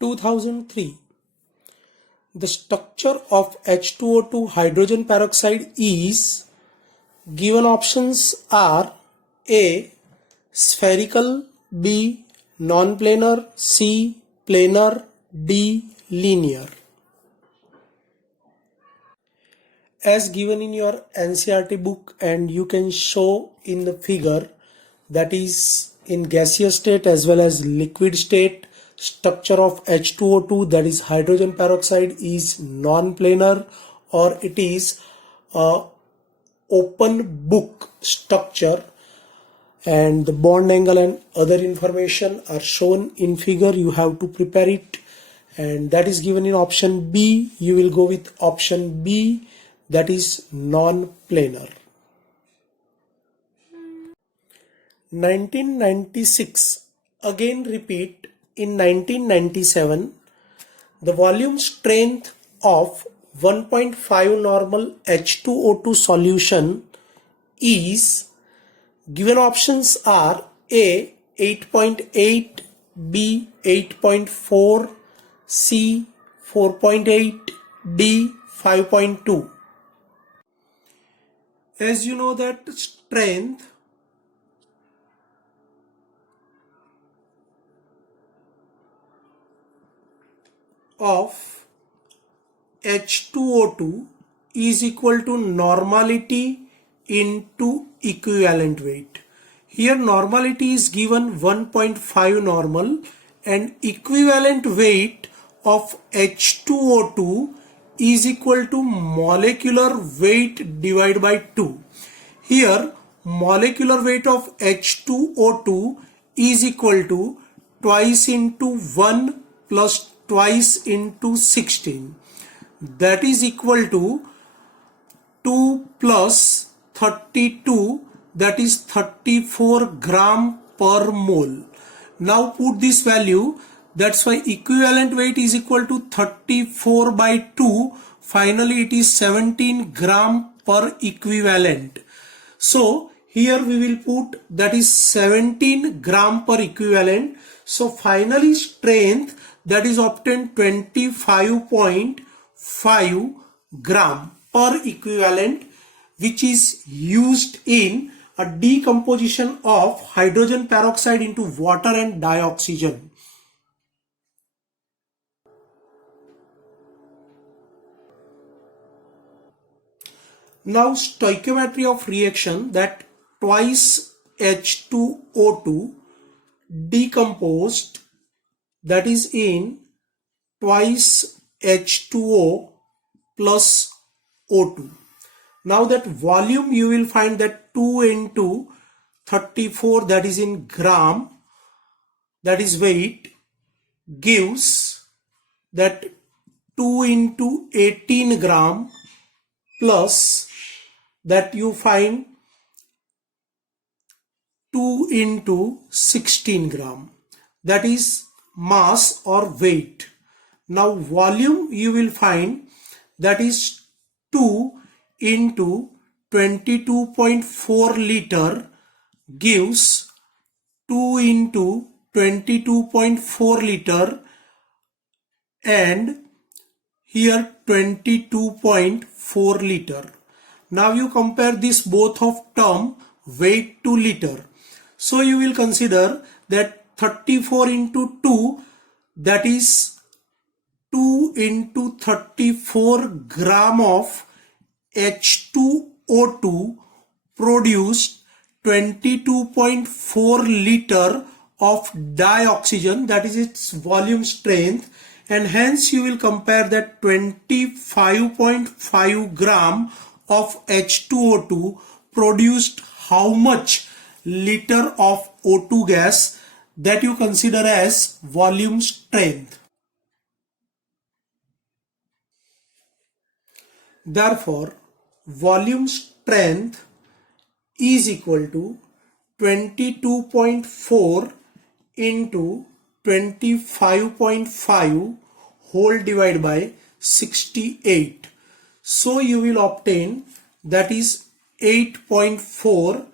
2003. The structure of H2O2 hydrogen peroxide is, given options are A. Spherical, B. Non-planar, C. Planar, D. Linear. As given in your NCERT book, and you can show in the figure, that is in gaseous state as well as liquid state, structure of H2O2, that is hydrogen peroxide, is non-planar, or it is a open book structure, and the bond angle and other information are shown in figure. You have to prepare it, and that is given in option B. You will go with option B, that is non-planar. 1996, again repeat, in 1997, the volume strength of 1.5 normal H2O2 solution is, given options are A. 8.8, B. 8.4, C. 4.8, D. 5.2. As you know that strength of H2O2 is equal to normality into equivalent weight. Here normality is given 1.5 normal and equivalent weight of H2O2 is equal to molecular weight divided by 2. Here molecular weight of H2O2 is equal to twice into 1 plus twice into 16, that is equal to 2 plus 32, that is 34 gram per mole. Now put this value, that's why equivalent weight is equal to 34 by 2, finally it is 17 gram per equivalent. So here we will put, that is 17 gram per equivalent. So finally strength, that is obtained 25.5 gram per equivalent, which is used in a decomposition of hydrogen peroxide into water and dioxygen. Now stoichiometry of reaction, that twice H2O2 decomposed, that is in twice H2O plus O2. Now that volume, you will find that 2 into 34, that is in gram, that is weight, gives that 2 into 18 gram plus that you find 2 into 16 gram, that is mass or weight. Now volume, you will find that is 2 into 22.4 liter gives 2 into 22.4 liter, and here 22.4 liter. Now you compare this both of term, weight to liter. So you will consider that 34 into 2, that is 2 into 34 gram of H2O2 produced 22.4 liter of dioxygen, that is its volume strength, and hence you will compare that 25.5 gram of H2O2 produced how much liter of O2 gas, that you consider as volume strength. Therefore, volume strength is equal to 22.4 into 25.5 whole divided by 68. So you will obtain, that is 8.4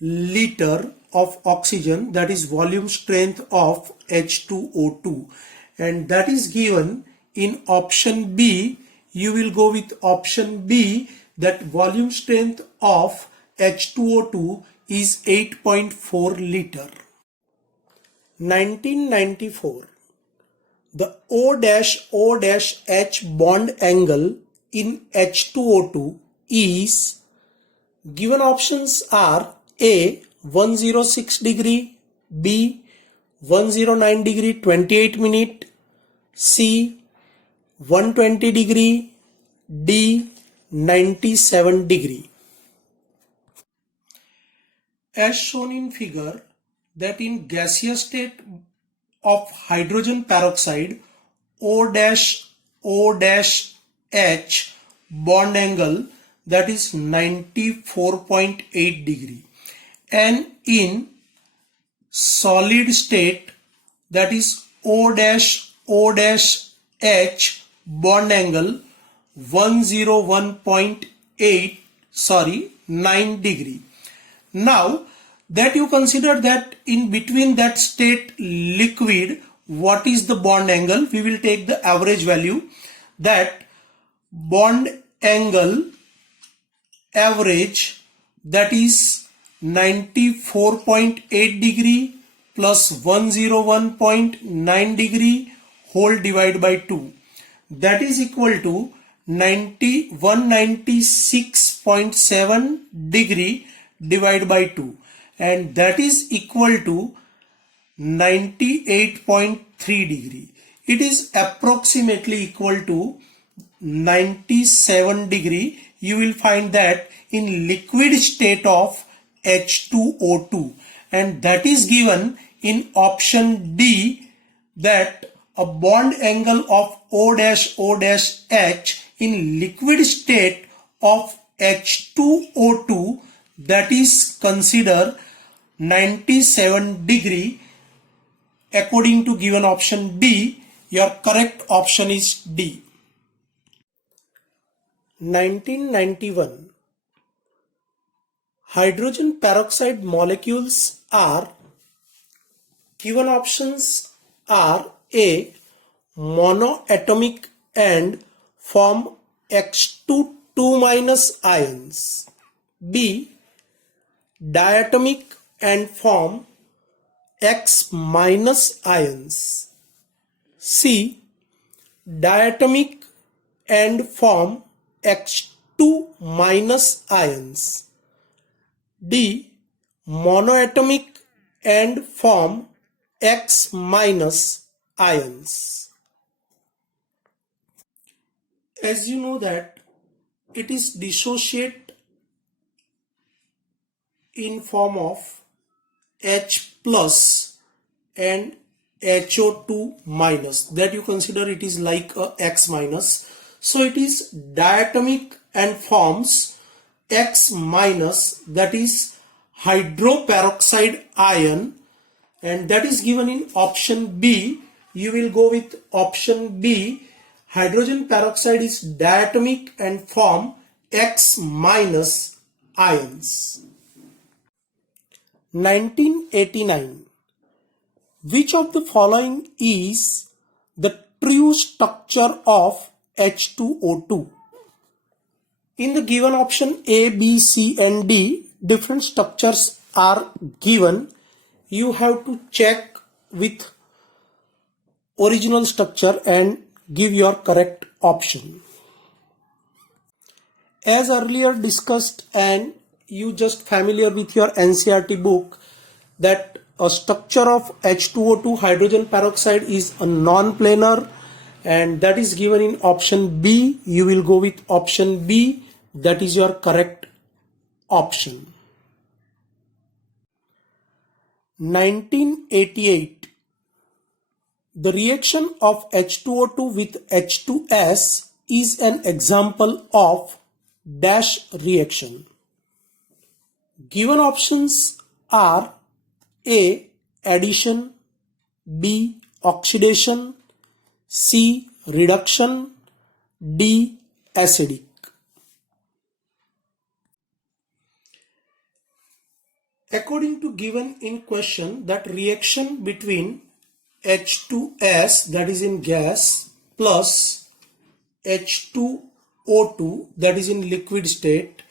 liter of oxygen, that is volume strength of H2O2. and that is given in option B. You will go with option B, that volume strength of H2O2 is 8.4 liter. 1994. The O-H bond angle in H2O2 is, given options are A 106 degree, B 109 degree 28 minute, C 120 degree, D 97 degree. As shown in figure, that in gaseous state of hydrogen peroxide, O-H bond angle, that is 94.8 degree, and in solid state, that is O-H bond angle 9 degree. Now that you consider that in between that state liquid, what is the bond angle? We will take the average value, that bond angle average, that is 94.8 degree plus 101.9 degree whole divided by 2, that is equal to 196.7 degree divided by 2, and that is equal to 98.3 degree. It is approximately equal to 97 degree. You will find that in liquid state of H2O2, and that is given in option D, that a bond angle of O-H in liquid state of H2O2, that is consider 97 degree. According to given option B, your correct option is D. 1991. Hydrogen peroxide molecules are, given options are A monoatomic and form H2 2- ions, B diatomic and form X- ions, C diatomic and form H2- ions, D monoatomic and form X- ions. As you know that it is dissociate in form of H plus and HO2 minus, that you consider it is like a X minus. So it is diatomic and forms X minus, that is hydroperoxide ion, and that is given in option B. You will go with option B. Hydrogen peroxide is diatomic and form X- ions. 1989. Which of the following is the true structure of H2O2? In the given option A, B, C and D, different structures are given. You have to check with original structure and give your correct option. As earlier discussed, and you just familiar with your NCERT book, that a structure of H2O2 hydrogen peroxide is a non-planar, and that is given in option B. You will go with option B. That is your correct option. 1988. The reaction of H2O2 with H2S is an example of dash reaction. Given options are A addition, B oxidation, C reduction, D acidic. According to given in question, that reaction between H2S, that is in gas, plus H2O2, that is in liquid state,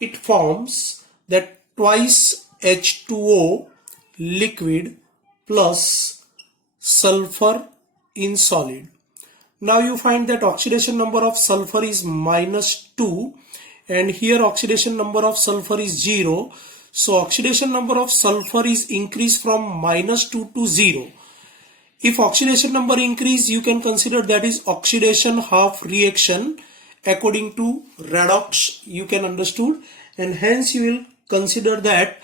it forms that twice H2O liquid plus sulfur in solid. Now you find that oxidation number of sulfur is -2 and here oxidation number of sulfur is 0. So oxidation number of sulfur is increased from -2 to 0. If oxidation number increase, you can consider that is oxidation half reaction according to redox, you can understood, and hence you will consider that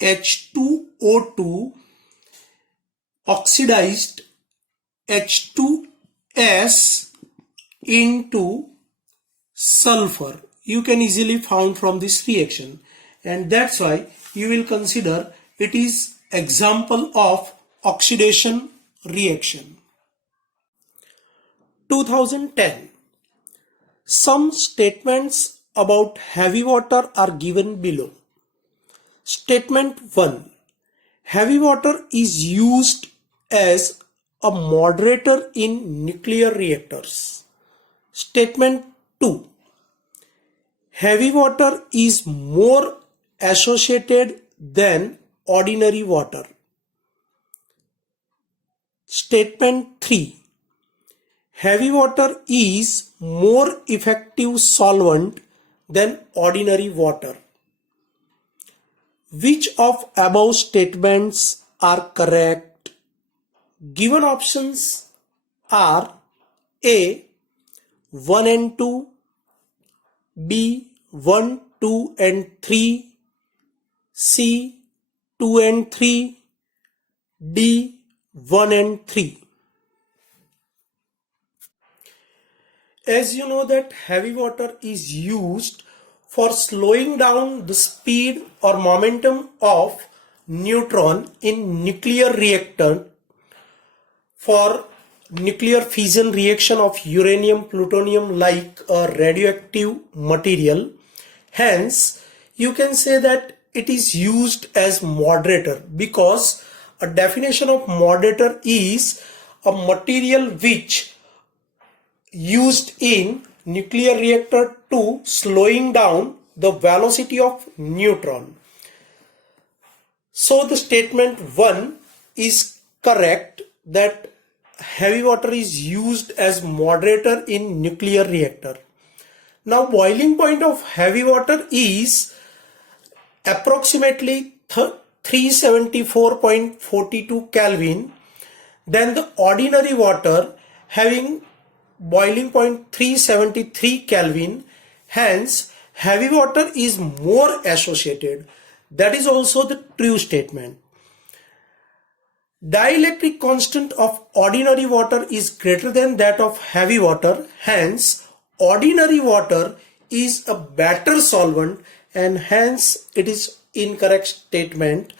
H2O2 oxidized H2S into sulfur. You can easily found from this reaction, and that's why you will consider it is example of oxidation reaction. 2010. Some statements about heavy water are given below. Statement 1. Heavy water is used as a moderator in nuclear reactors. Statement 2. Heavy water is more associated than ordinary water. Statement 3. Heavy water is more effective solvent than ordinary water. Which of above statements are correct? Given options are A. 1 and 2, B. 1, 2 and 3, C. 2 and 3, D. 1 and 3. As you know that heavy water is used for slowing down the speed or momentum of neutron in nuclear reactor for nuclear fission reaction of uranium plutonium like a radioactive material. Hence you can say that it is used as moderator, because a definition of moderator is a material which used in nuclear reactor to slowing down the velocity of neutron. So the statement 1 is correct, that heavy water is used as moderator in nuclear reactor. Now boiling point of heavy water is approximately 374.42 Kelvin. Then the ordinary water having boiling point 373 Kelvin. Hence heavy water is more associated. That is also the true statement. Dielectric constant of ordinary water is greater than that of heavy water. Hence ordinary water is a better solvent, and hence it is incorrect statement.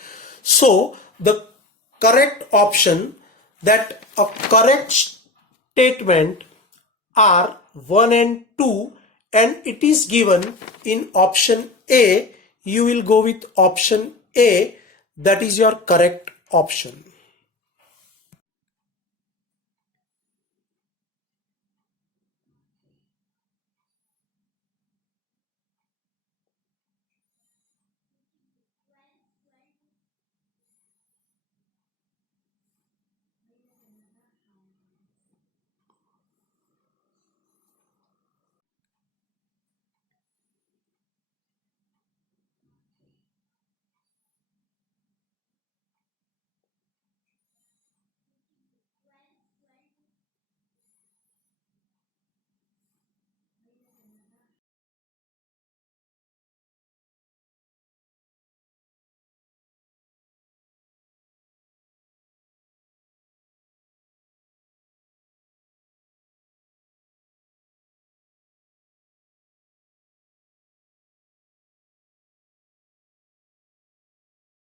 So the correct option, that a correct statement are 1 and 2, and it is given in option A. You will go with option A, that is your correct option.